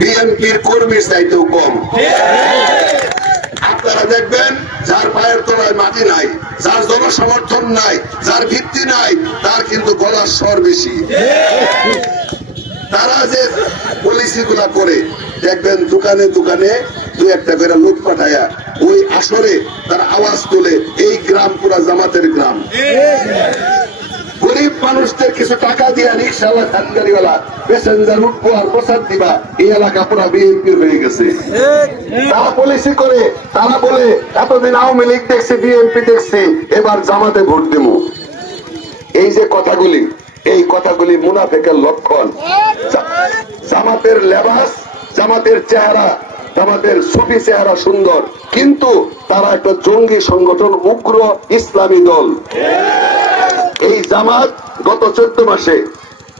বিএনপির কর্মীর চাইতেও কম। আপনারা দেখবেন যার পায়ের তলায় মাটি নাই, যার জনসমর্থন নাই, যার ভিত্তি নাই, তার কিন্তু গলার স্বর বেশি। তারা যে পলিসি গুলা করে দেখবেন দোকানে দোকানে দু একটা করে লোক পাঠায়া ওই আসরে তারা আওয়াজ তোলে, এই গ্রাম পুরা জামাতের গ্রাম। গরিব মানুষদের কিছু টাকা দিয়া রিক্সাওয়ালা খানগাড়িওয়ালা প্যাসেঞ্জার উঠবো আর প্রসাদ দিবা, এই এলাকা পুরা বিএনপি হয়ে গেছে। তারা পলিসি করে, তারা বলে এতদিন আওয়ামী লীগ দেখছি, বিএনপি দেখছি, এবার জামাতে ভোট দেব। এই যে কথাগুলি, এই কথাগুলি মুনাফিকের লক্ষণ। জামাতের লেবাস, জামাতের চেহারা, জামাতের সুফি চেহারা সুন্দর, কিন্তু তারা একটা জঙ্গি সংগঠন, উগ্র ইসলামী দল। এই জামাত গত 14 মাসে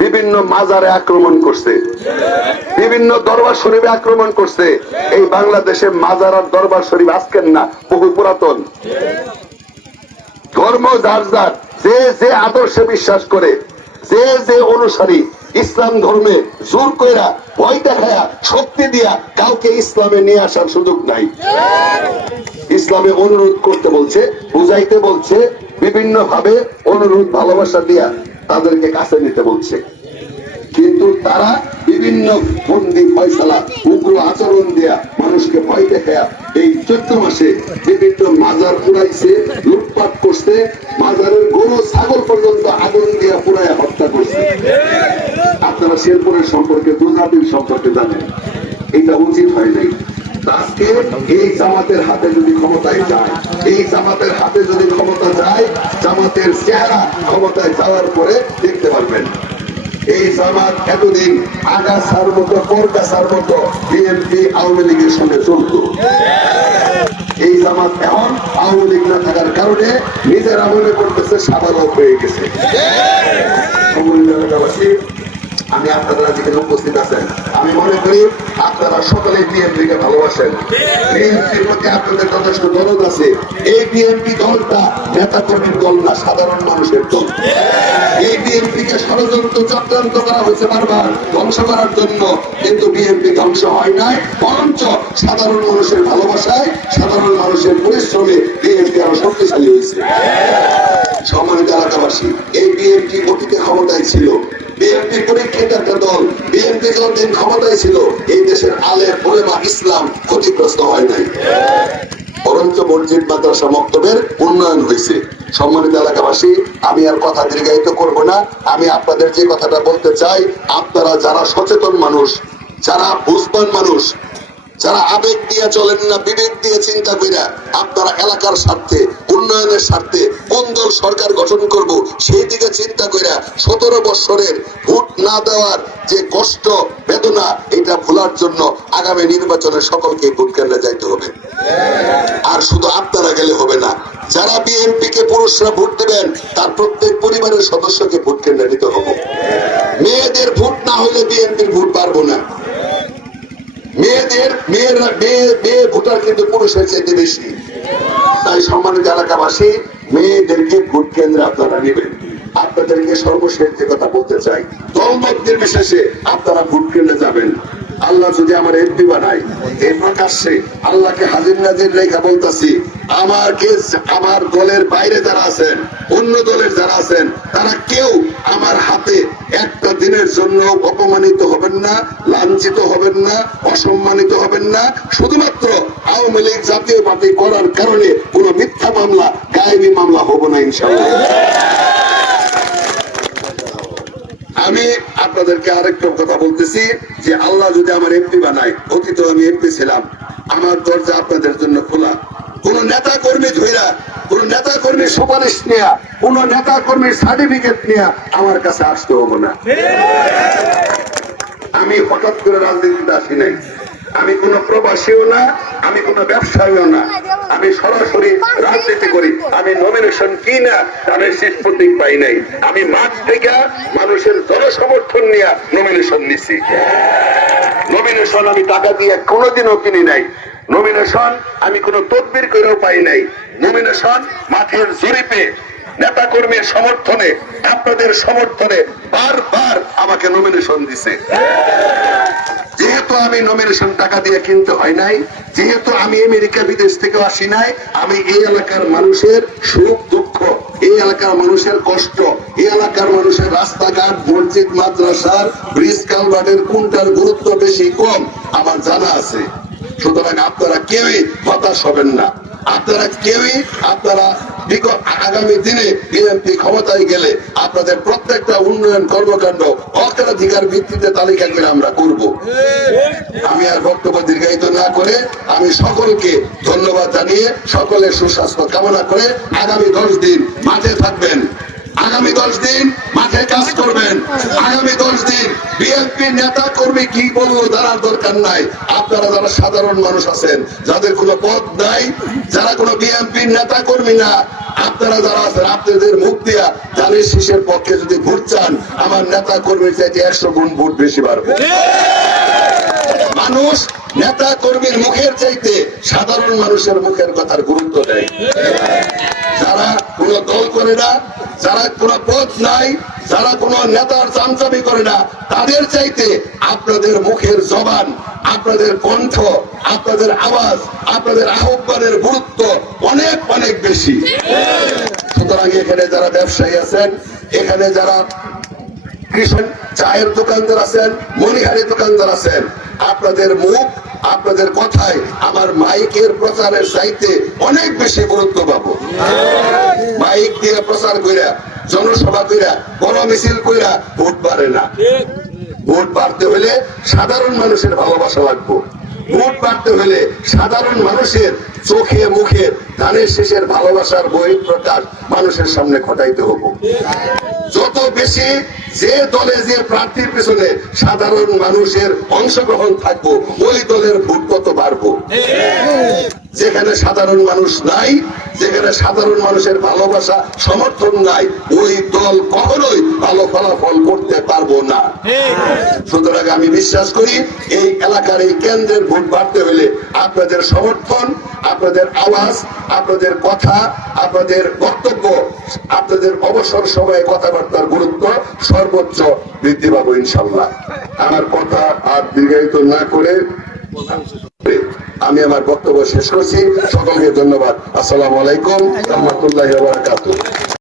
বিভিন্ন মাজারে আক্রমণ করছে, বিভিন্ন দরবার শরীফে আক্রমণ করছে। এই বাংলাদেশে মাজার আর দরবার শরীফ আজকের না, বহু পুরাতন। ধর্ম যার যার, যে যে আদর্শে বিশ্বাস করে, যে যে অনুসারী, ইসলাম ধর্মে জোর কইরা, ভয় দেখায়া, শক্তি দিয়া কাউকে ইসলামে নিয়ে আসার সুযোগ নাই। ইসলামে অনুরোধ করতে বলছে, বুঝাইতে বলছে, বিভিন্ন ভাবে অনুরোধ ভালোবাসা দিয়া তাদেরকে কাছে নিতে বলছে। কিন্তু তারা বিভিন্ন বন্দি ফয়সালা, উগ্র আচরণ দেয়া, মানুষকে ভয় দেখায়া এই 14 মাসে বিভিন্ন মাজার পুরাইছে, লুটপাট করছে, মাজারের গরু ছাগল পর্যন্ত আগুন দিয়া পুরাইয়া হত্যা করছে। আপনারা শেরপুরের সম্পর্কে, দুর্গাতির সম্পর্কে জানেন, এটা উচিত হয় নাই। আজকে এই জামাতের হাতে যদি ক্ষমতায় যায়, এই জামাতের হাতে যদি ক্ষমতা যায়, জামাতের চেহারা ক্ষমতায় যাওয়ার পরে দেখতে পারবেন। এই জামাত এতদিন আগাছার মতো, পরগাছার মতো বিএনপি আওয়ামী লীগের সঙ্গে চলত। এই জামাত এখন আওয়ামী লীগ না থাকার কারণে নিজেরা মনে করতেছে সাবালক হয়ে গেছে। আমি আপনারা যেখানে উপস্থিত আছেন, আমি মনে করি আপনারা সকলে বিএনপিকে ভালোবাসেন, বিএনপির প্রতি আপনাদের যথেষ্ট দরদ আছে। এই বিএনপি দলটা নেতা কর্মীর দল না, সাধারণ মানুষের দল। এই বিএনপিকে ষড়যন্ত্র চক্রান্ত করা হয়েছে বারবার ধ্বংস করার জন্য, কিন্তু বিএনপি ধ্বংস হয় নাই, বরঞ্চ সাধারণ মানুষের ভালোবাসায়, সাধারণ মানুষের পরিশ্রমে বিএনপি আরো শক্তিশালী হয়েছে। সম্মানিত এলাকাবাসী, এই বিএনপি অতীতে ক্ষমতায় ছিল, বিএনপি পরীক্ষিত একটা দল। বিএনপি যতদিন ক্ষমতায় ছিল, এই দেশের আলেম ওলেমা ইসলাম ক্ষতিগ্রস্ত হয় নাই, বরঞ্চ মসজিদ মাদ্রাসা মক্তবের উন্নয়ন হয়েছে। সম্মানিত এলাকাবাসী, আমি আর কথা দীর্ঘায়িত করব না। আমি আপনাদের যে কথাটা বলতে চাই, আপনারা যারা সচেতন মানুষ, যারা বুঝবান মানুষ, যারা আবেগ দিয়ে চলেন না, বিবেক দিয়ে চিন্তা করে আপনারা এলাকার স্বার্থে, উন্নয়নের স্বার্থে কোন দল সরকার গঠন করব সেই দিকে চিন্তা করে 17 বছরের ভোট না দেওয়ার যে কষ্ট বেদনা, এটা ভোলার জন্য আগামী নির্বাচনে সকলকে ভোট কেন্দ্রে যাইতে হবে। আর শুধু আপনারা গেলে হবে না, যারা বিএনপি কে পুরুষরা ভোট দেবেন তার প্রত্যেক পরিবারের সদস্যকে ভোট কেন্দ্রে নিতে হবে। মেয়েদের ভোট না হলে বিএনপির ভোট পারবো না। মেয়ে ভোটার কিন্তু পুরুষের চাইতে বেশি। তাই সম্মানিত এলাকাবাসী, মেয়েদেরকে ভোট কেন্দ্রে আপনারা নেবেন। আপনাদেরকে সর্বশেষ যে কথা বলতে চাই, দলমত নির্বিশেষে আপনারা ভোট কেন্দ্রে যাবেন। আল্লাহ যদি আমার এমপি বানায়, এই প্রকাশ্যে আল্লাহকে হাজির নাজির রেখা বলতেছি, আমার দলের বাইরে যারা আছেন, অন্য দলের যারা আছেন, তারা কেউ আমার হাতে একটা দিনের জন্য অপমানিত হবেন না, লাঞ্ছিত হবেন না, অসম্মানিত হবেন না। শুধুমাত্র আওয়ামী লীগ জাতীয় পার্টি করার কারণে কোনো মিথ্যা মামলা, গায়েবী মামলা হবো না ইনশাআল্লাহ। আমি আপনাদেরকে আরেকটা কথা বলতেছি যে আল্লাহ যদি আমার এমপি বানায়, অতীত আমি এমপি ছিলাম, আমার দরজা আপনাদের জন্য খোলা। কোন নেতা কর্মী ধইরা, কোন নেতা কর্মীর সুপারিশ নেয়া, কোন নেতা কর্মীর সার্টিফিকেট নেয়া আমার কাছে আসতে হবে না। আমি হঠাৎ করে রাজনীতিতে আসি নাই, আমি কোন প্রবাসীও না, আমি কোন ব্যবসায়ীও না, আমি সরাসরি রাজনীতি করি। আমি নমিনেশন কি না তাদের শেষ প্রতীক পাই নাই, আমি মাঠ থেকে মানুষের জনসমর্থন নিয়ে নমিনেশন নিছি। নমিনেশন আমি টাকা দিয়ে কোনোদিনও কিনি নাই, নমিনেশন আমি কোন তদবির করেও পাই নাই। নমিনেশন মাঠের জরিপে, নেতা কর্মীর সমর্থনে, আপনাদের সমর্থনে বারবার আমাকে নমিনেশন দিছে। যেহেতু আমি নমিনেশন টাকা দিয়ে কিনতে হয় নাই, যেহেতু আমি আমেরিকা বিদেশ থেকে আসি নাই, আমি এই এলাকার মানুষের সুখ দুঃখ, এই এলাকার মানুষের কষ্ট, এই এলাকার মানুষের রাস্তাঘাট, মসজিদ, মাদ্রাসার, ব্রিজ, কালভার্টের কোনটার গুরুত্ব বেশি কম আমার জানা আছে। সুতরাং আপনারা কেউই হতাশ হবেন না, আপনারা আগামী দিনে বিএনপি ক্ষমতায় গেলে আপনাদের প্রত্যেকটা উন্নয়ন কর্মকাণ্ড অগ্রাধিকার ভিত্তিতে তালিকা করে আমরা করব। আমি আর বক্তব্য দীর্ঘায়িত না করে আমি সকলকে ধন্যবাদ জানিয়ে সকলের সুস্বাস্থ্য কামনা করে আগামী 10 দিন মাঠে থাকবেন, আগামী 10 দিন মাঠে কাজ করবেন, আগামী 10 দিন বিএনপি নেতা কর্মী কি বলবো জানার দরকার নাই। আপনারা যারা সাধারণ মানুষ আছেন, যাদের কোনো পদ নাই, যারা কোনো বিএনপি নেতা কর্মী না, আপনারা যারা আছেন আপনাদের মুখ দিয়া ধানের শীষের পক্ষে যদি ভোট চান, আমার নেতা কর্মীর চাইতে 100 গুণ ভোট বেশি বাড়বে। মানুষ নেতা কর্মীর মুখের চাইতে সাধারণ মানুষের মুখের কথার গুরুত্ব দেয়। যারা কোনো দল করে না, যারা কোনো পদ নাই, যারা কোনো নেতার চামচামি করে না, তাদের চাইতে আপনাদের মুখের জবান, আপনাদের কণ্ঠ, আপনাদের আওয়াজ, আপনাদের আহ্বানের গুরুত্ব অনেক অনেক বেশি। সুতরাং এখানে যারা ব্যবসায়ী আছেন, এখানে যারা কৃষক, চায়ের দোকানদার আছেন, মনিহারি দোকানদার আছেন, আপনাদের মুখ, আপনাদের কথায় আমার মাইকের প্রচারের চাইতে অনেক বেশি গুরুত্ব পাবো। মাইক দিয়ে প্রচার কইরা, জনসভা কইরা, বড় মিছিল কইরা ভোট বাড়ে না। ভোট বাড়তে হলে সাধারণ মানুষের ভালোবাসা লাগবে। ভোট বাড়তে হলে সাধারণ মানুষের চোখে মুখে ধানের শীষের ভালোবাসার বহিঃপ্রকাশ মানুষের সামনে ঘটাইতে হবে। যত বেশি যে দলে যে প্রার্থীর পেছনে সাধারণ মানুষের অংশগ্রহণ থাকবো, ওই দলের ভোট তত বাড়বো। যেখানে সাধারণ মানুষ নাই, যেখানে সাধারণ মানুষের ভালোবাসা সমর্থন নাই, ওই দল কখনোই ভালো ফলাফল করতে পারবো না। সুতরাং আমি বিশ্বাস করি এই এলাকার এই কেন্দ্রের ভোট বাড়তে হলে আপনাদের সমর্থন, আপনাদের আওয়াজ, আপনাদের কথা, আপনাদের বক্তব্য, আপনাদের অবসর সময়ে কথাবার্তার গুরুত্ব সর্বোচ্চ বৃদ্ধি পাবো ইনশাল্লাহ। আমার কথা আর দীর্ঘায়িত না করে আমি আমার বক্তব্য শেষ করছি। সকলকে ধন্যবাদ। আসসালামু আলাইকুম ওয়া রাহমাতুল্লাহি ওয়া বারাকাতুহু।